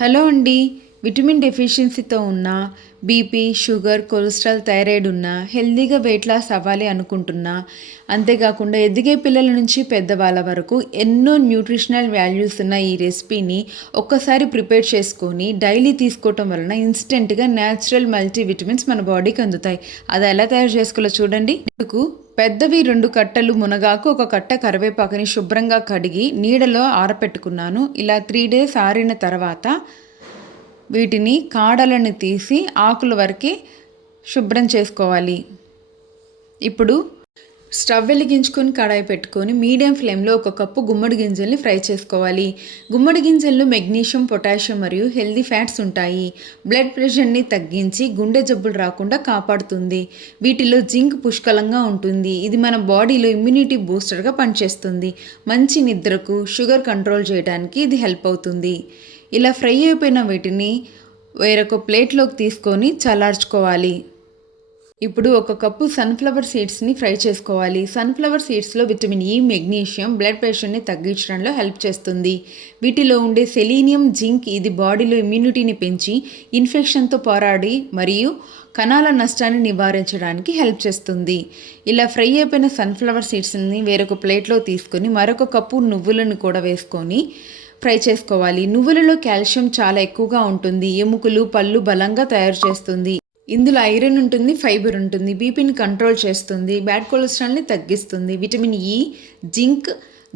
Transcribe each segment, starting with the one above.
Hello అండి. Vitamin డెఫిషియన్సీతో ఉన్న BP sugar cholesterol thyroid ఉన్న హెల్దీగా వెయిట్ లాస్ అవ్వాలి అనుకుంటున్నా అంతేకాకుండా ఎదిగే పిల్లల నుంచి పెద్దవాళ్ళ వరకు ఎన్నో న్యూట్రిషనల్ వాల్యూస్ ఉన్న ఈ రెసిపీని ఒక్కసారి ప్రిపేర్ చేసుకొని డైలీ తీసుకోవటం వలన ఇన్స్టెంట్గా న్యాచురల్ మల్టీ విటమిన్స్ మన బాడీకి అందుతాయి. అది ఎలా తయారు చేసుకోవాలో చూడండి. ఇందుకు పెద్దవి రెండు కట్టలు మునగాకు ఒక కట్ట కరివేపాకుని శుభ్రంగా కడిగి నీడలో ఆరపెట్టుకున్నాను. ఇలా త్రీ డేస్ ఆరిన తర్వాత వీటిని కాడలను తీసి ఆకుల వరకు శుభ్రం చేసుకోవాలి. ఇప్పుడు స్టవ్ వెలిగించుకొని కడాయి పెట్టుకొని మీడియం ఫ్లేమ్లో ఒక కప్పు గుమ్మడి గింజల్ని ఫ్రై చేసుకోవాలి. గుమ్మడి గింజల్లో మెగ్నీషియం పొటాషియం మరియు హెల్దీ ఫ్యాట్స్ ఉంటాయి. బ్లడ్ ప్రెషర్ని తగ్గించి గుండె జబ్బులు రాకుండా కాపాడుతుంది. వీటిలో జింక్ పుష్కలంగా ఉంటుంది. ఇది మన బాడీలో ఇమ్యూనిటీ బూస్టర్గా పనిచేస్తుంది. మంచి నిద్రకు షుగర్ కంట్రోల్ చేయడానికి ఇది హెల్ప్ అవుతుంది. ఇలా ఫ్రై అయిపోయిన వీటిని వేరొక ప్లేట్లోకి తీసుకొని చల్లార్చుకోవాలి. ఇప్పుడు ఒక కప్పు సన్ఫ్లవర్ సీడ్స్ని ఫ్రై చేసుకోవాలి. సన్ఫ్లవర్ సీడ్స్లో విటమిన్ ఈ మెగ్నీషియం బ్లడ్ ప్రెషర్ని తగ్గించడంలో హెల్ప్ చేస్తుంది. వీటిలో ఉండే సెలీనియం జింక్ ఇది బాడీలో ఇమ్యూనిటీని పెంచి ఇన్ఫెక్షన్తో పోరాడి మరియు కణాల నష్టాన్ని నివారించడానికి హెల్ప్ చేస్తుంది. ఇలా ఫ్రై అయిపోయిన సన్ఫ్లవర్ సీడ్స్ని వేరొక ప్లేట్లో తీసుకొని మరొక కప్పు నువ్వులను కూడా వేసుకొని ఫ్రై చేసుకోవాలి. నువ్వులలో కాల్షియం చాలా ఎక్కువగా ఉంటుంది. ఎముకలు పళ్ళు బలంగా తయారు చేస్తుంది. ఇందులో ఐరన్ ఉంటుంది ఫైబర్ ఉంటుంది బీపీని కంట్రోల్ చేస్తుంది బ్యాడ్ కొలెస్ట్రాల్ని తగ్గిస్తుంది విటమిన్ ఈ జింక్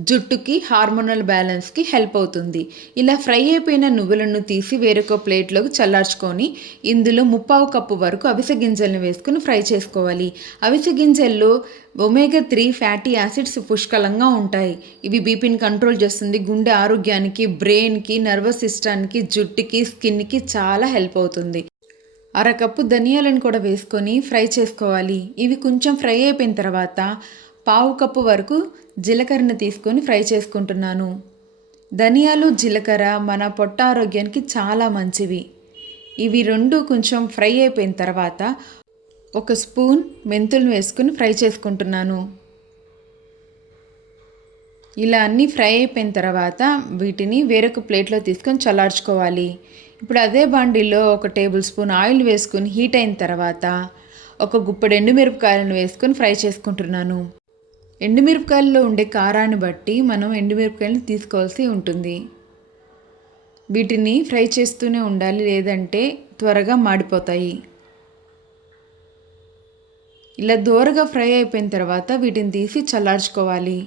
జుట్టుకి హార్మోనల్ బ్యాలెన్స్కి హెల్ప్ అవుతుంది. ఇలా ఫ్రై అయిపోయిన నువ్వులను తీసి వేరొక ప్లేట్లోకి చల్లార్చుకొని ఇందులో ముప్పావు కప్పు వరకు అవిసె గింజలను వేసుకుని ఫ్రై చేసుకోవాలి. అవిసె గింజల్లో ఒమేగా త్రీ ఫ్యాటీ యాసిడ్స్ పుష్కలంగా ఉంటాయి. ఇవి బీపీని కంట్రోల్ చేస్తుంది గుండె ఆరోగ్యానికి బ్రెయిన్కి నర్వస్ సిస్టానికి జుట్టుకి స్కిన్కి చాలా హెల్ప్ అవుతుంది. అరకప్పు ధనియాలను కూడా వేసుకొని ఫ్రై చేసుకోవాలి. ఇవి కొంచెం ఫ్రై అయిపోయిన తర్వాత పావు కప్పు వరకు జీలకర్రను తీసుకొని ఫ్రై చేసుకుంటున్నాను. ధనియాలు జీలకర్ర మన పొట్ట ఆరోగ్యానికి చాలా మంచివి. ఇవి రెండు కొంచెం ఫ్రై అయిపోయిన తర్వాత ఒక స్పూన్ మెంతులను వేసుకుని ఫ్రై చేసుకుంటున్నాను. ఇలా అన్నీ ఫ్రై అయిపోయిన తర్వాత వీటిని వేరొక ప్లేట్లో తీసుకొని చల్లార్చుకోవాలి. ఇప్పుడు అదే బాండీలో ఒక టేబుల్ స్పూన్ ఆయిల్ వేసుకుని హీట్ అయిన తర్వాత ఒక గుప్పడు ఎండుమిరపకాయలను వేసుకొని ఫ్రై చేసుకుంటున్నాను. ఎండుమిరపకాయల్లో ఉండే కారాన్ని బట్టి మనం ఎండుమిరపకాయలను తీసుకోవాల్సి ఉంటుంది. వీటిని ఫ్రై చేస్తూనే ఉండాలి లేదంటే త్వరగా మాడిపోతాయి. ఇలా దూరగా ఫ్రై అయిపోయిన తర్వాత వీటిని తీసి చల్లార్చుకోవాలి.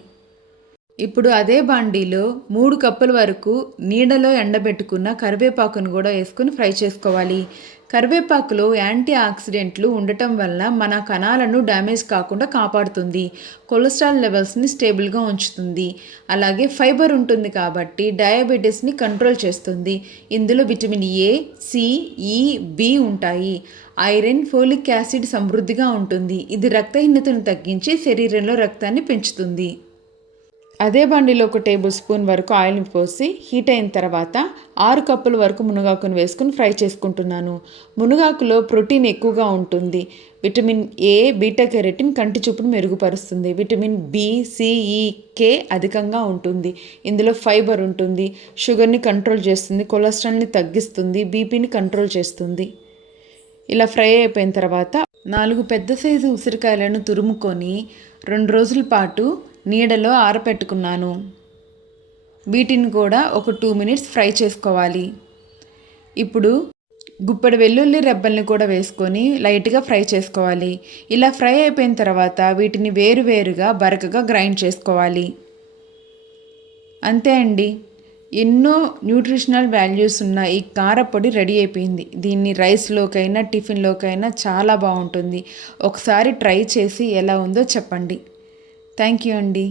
ఇప్పుడు అదే బాండీలో మూడు కప్పుల వరకు నీడలో ఎండబెట్టుకున్న కరివేపాకును కూడా వేసుకుని ఫ్రై చేసుకోవాలి. కరివేపాకులో యాంటీ ఆక్సిడెంట్లు ఉండటం వల్ల మన కణాలను డ్యామేజ్ కాకుండా కాపాడుతుంది. కొలెస్ట్రాల్ లెవెల్స్ని స్టేబుల్గా ఉంచుతుంది. అలాగే ఫైబర్ ఉంటుంది కాబట్టి డయాబెటీస్ని కంట్రోల్ చేస్తుంది. ఇందులో vitamin A C E B ఉంటాయి. ఐరన్ ఫోలిక్ యాసిడ్ సమృద్ధిగా ఉంటుంది. ఇది రక్తహీనతను తగ్గించి శరీరంలో రక్తాన్ని పెంచుతుంది. అదే బండిలో ఒక టేబుల్ స్పూన్ వరకు ఆయిల్ని పోసి హీట్ అయిన తర్వాత ఆరు కప్పుల వరకు మునగాకును వేసుకుని ఫ్రై చేసుకుంటున్నాను. మునగాకులో ప్రోటీన్ ఎక్కువగా ఉంటుంది. విటమిన్ ఏ బీటా కెరటిన్ కంటి చూపును మెరుగుపరుస్తుంది. విటమిన్ బి సిఈ కే అధికంగా ఉంటుంది. ఇందులో ఫైబర్ ఉంటుంది. షుగర్ని కంట్రోల్ చేస్తుంది. కొలెస్ట్రాల్ని తగ్గిస్తుంది. బీపీని కంట్రోల్ చేస్తుంది. ఇలా ఫ్రై అయిపోయిన తర్వాత నాలుగు పెద్ద సైజు ఉసిరికాయలను తురుముకొని రెండు రోజుల పాటు నీడలో ఆరపెట్టుకున్నాను. వీటిని కూడా ఒక టూ మినిట్స్ ఫ్రై చేసుకోవాలి. ఇప్పుడు గుప్పెడు వెల్లుల్లి రెబ్బల్ని కూడా వేసుకొని లైట్గా ఫ్రై చేసుకోవాలి. ఇలా ఫ్రై అయిపోయిన తర్వాత వీటిని వేరువేరుగా బరకగా గ్రైండ్ చేసుకోవాలి. అంతే అండి. ఎన్నో న్యూట్రిషనల్ వాల్యూస్ ఉన్న ఈ కారపొడి రెడీ అయిపోయింది. దీన్ని రైస్లోకైనా టిఫిన్లోకైనా చాలా బాగుంటుంది. ఒకసారి ట్రై చేసి ఎలా ఉందో చెప్పండి. థ్యాంక్ యూ అండి